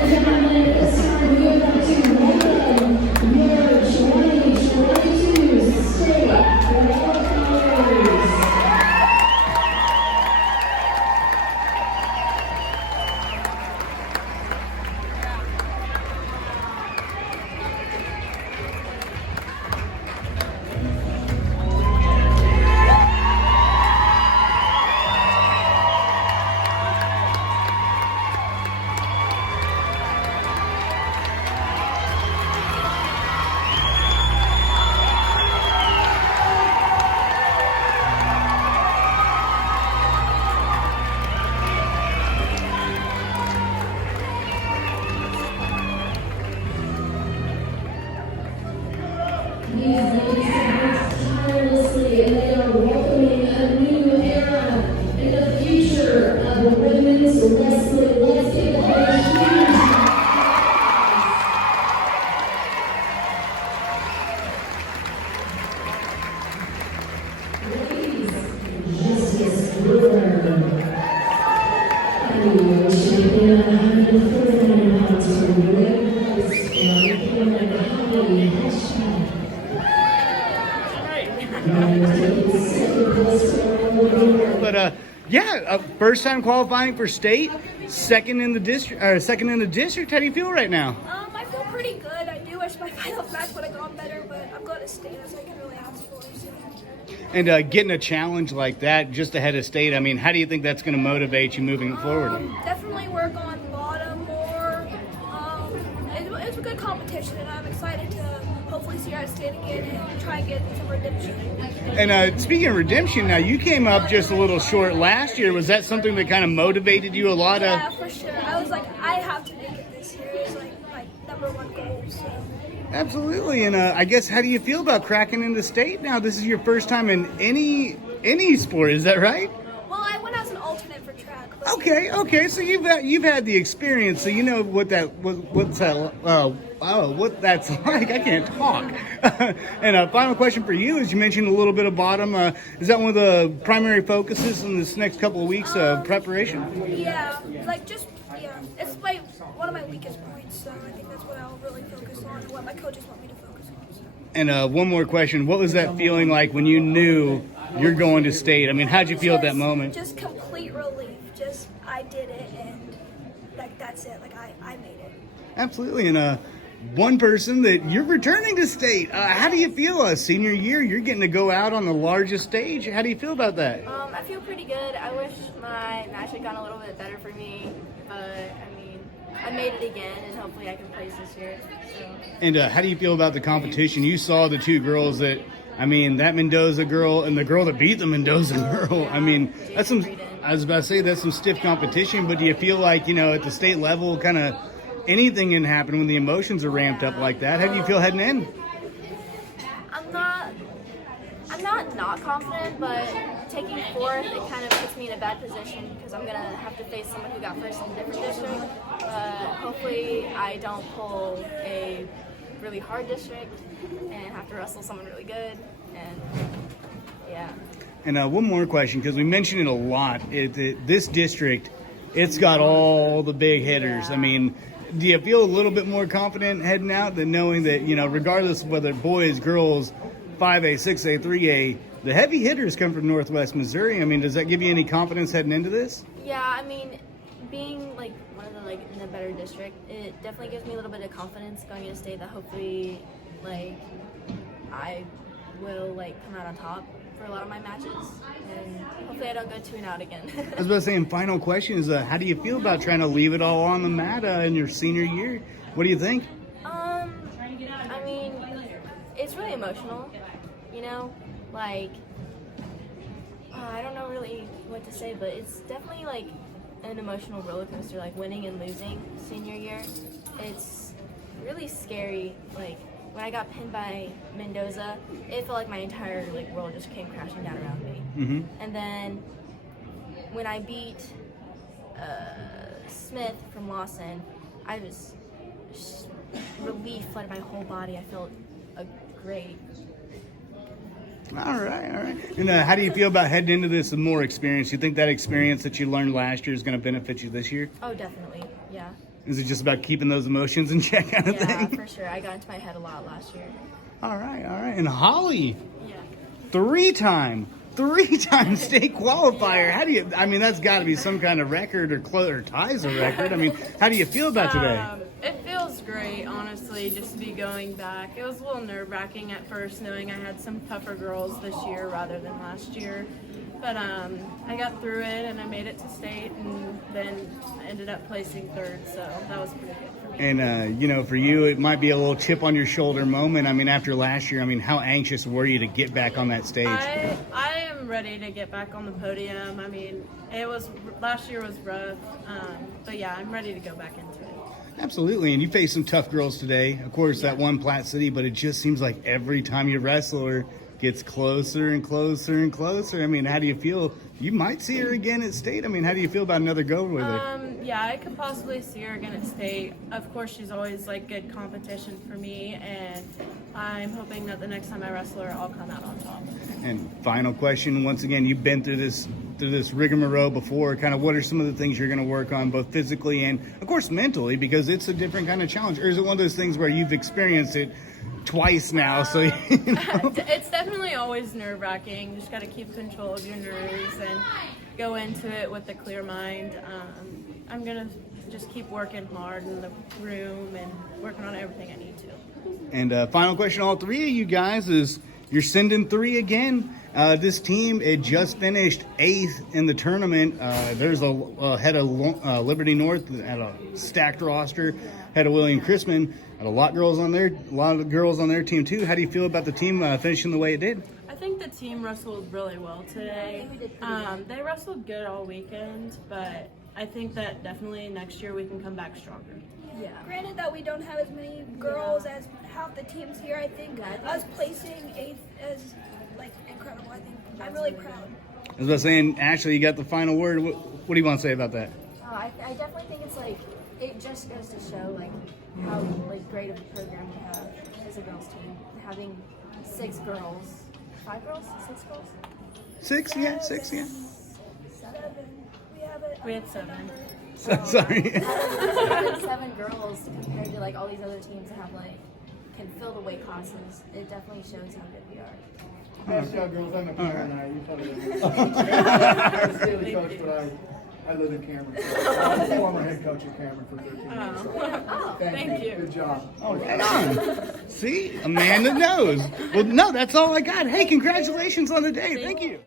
and gentlemen, it's time we are about to welcome your 2022 state qualifiers. These ladies have worked tirelessly and they are welcoming a new era in the future of women's wrestling. Let's give them a huge ladies, Justice Brewer, Hollie, champion 149 pounds from Grainview, Hollie, Hedgpeth. But first time qualifying for state, second in the district. How do you feel right now? I feel pretty good. I do wish my finals match would have gone better, but I'm going to state as I can really ask for. So. And getting a challenge like that just ahead of state, I mean, how do you think that's going to motivate you moving forward? Definitely work on bottom more. It's a good competition, and I'm excited to hopefully see you at state again and try and get some redemption. And speaking of redemption, now you came up just a little short last year. Was that something that kind of motivated you a lot? Yeah, for sure. I was like, I have to make it this year. It's like my number one goal. So. Absolutely. And I guess, how do you feel about cracking into state now? This is your first time in any sport, is that right? Well, I went as an alternate for track. Okay. So you've had the experience, so you know what that's like. I can't talk. And a final question for you is: you mentioned a little bit of bottom. Is that one of the primary focuses in this next couple of weeks of preparation? Yeah, it's like one of my weakest points. So I think that's what I'll really focus on, and what my coaches want me to focus on. So. And one more question: what was that feeling like when you knew you're going to state? I mean, how'd you feel at that moment? Just complete relief. Just I did it, and that's it. Like I made it. Absolutely. And one person that you're returning to state. How do you feel? Senior year, you're getting to go out on the largest stage. How do you feel about that? I feel pretty good. I wish my match had gone a little bit better for me, but I mean, I made it again, and hopefully I can place this year. So. And how do you feel about the competition? You saw the two girls that, I mean, that Mendoza girl and the girl that beat the Mendoza girl. Yeah, I mean, that's some. I was about to say that's some stiff competition, but do you feel like, at the state level, kind of anything can happen when the emotions are ramped up like that? How do you feel heading in? I'm not confident, but taking fourth, it kind of puts me in a bad position because I'm gonna have to face someone who got first in a different district. Hopefully, I don't pull a really hard district and have to wrestle someone really good. And yeah. And one more question, because we mentioned it a lot. This district, it's got all the big hitters. Yeah. I mean, do you feel a little bit more confident heading out than knowing that, regardless of whether boys, girls, 5A, 6A, 3A, the heavy hitters come from Northwest Missouri? I mean, does that give you any confidence heading into this? Yeah, I mean, being like one of the in a better district, it definitely gives me a little bit of confidence going into state that hopefully I will come out on top for a lot of my matches, and hopefully I don't go 2-0 again. I was about to say, and final question is, how do you feel about trying to leave it all on the mat in your senior year? What do you think? I mean, it's really emotional, I don't know really what to say, but it's definitely an emotional roller coaster, winning and losing senior year. It's really scary, when I got pinned by Mendoza, it felt like my entire world just came crashing down around me. Mm-hmm. And then when I beat Smith from Lawson, I was relief flooded my whole body. I felt great. All right. And how do you feel about heading into this with more experience? You think that experience that you learned last year is going to benefit you this year? Oh, definitely. Yeah. Is it just about keeping those emotions in check kind of Yeah, thing? for sure. I got into my head a lot last year. All right. And Hollie, Yeah. three-time state qualifier. How do you? I mean, that's got to be some kind of record or ties a record. I mean, how do you feel about today? It feels great, honestly, just to be going back. It was a little nerve-wracking at first, knowing I had some tougher girls this year rather than last year. But I got through it, and I made it to state, and then I ended up placing third, so that was pretty good for me. And, you know, for you, it might be a little chip on your shoulder moment. I mean, after last year, I mean, how anxious were you to get back on that stage? I am ready to get back on the podium. I mean, last year was rough, but yeah, I'm ready to go back into it. Absolutely, and you faced some tough girls today. Of course, that one Platte City, but it just seems like every time you wrestle her, gets closer and closer and closer. I mean, how do you feel? You might see her again at state. I mean, how do you feel about another go with her? Yeah, I could possibly see her again at state. Of course, she's always like good competition for me, and I'm hoping that the next time I wrestle her, I'll come out on top. And final question, once again, you've been through this rigmarole before. Kind of what are some of the things you're going to work on, both physically and, of course, mentally, because it's a different kind of challenge? Or is it one of those things where you've experienced it twice now? So you know? It's definitely always nerve-wracking. You just got to keep control of your nerves and go into it with a clear mind. I'm going to just keep working hard in the room and working on everything I need to. And final question, all three of you guys, is you're sending three again. This team, it just finished 8th in the tournament. There's a head of Liberty North, had a stacked roster, head of William Chrisman, had a lot of girls on their team too. How do you feel about the team finishing the way it did? I think the team wrestled really well today. They wrestled good all weekend, but I think that definitely next year we can come back stronger. Yeah. Granted that we don't have as many girls as half the teams here, I think us placing 8th is like incredible. I think I'm really proud. As I was saying, Ashley, you got the final word. What do you want to say about that? I definitely think it's like, it just goes to show like how like great of a program we have as a girls team. Having 6 girls, 5 girls, 6 girls? 6, yeah, 6, yeah. 7. We have it. We had 7. Sorry. Having 7 girls compared to like all these other teams that have like can fill the weight classes, it definitely shows how good we are. Nice job, girls. I'm a camera now. You probably don't know. I'm a daily coach, but I live in Cameron. I'm the former head coach at Cameron for 13 years. So thank you. Good job. Oh, right on. See, Amanda knows. Well, no, that's all I got. Hey, congratulations on the day. Thank you.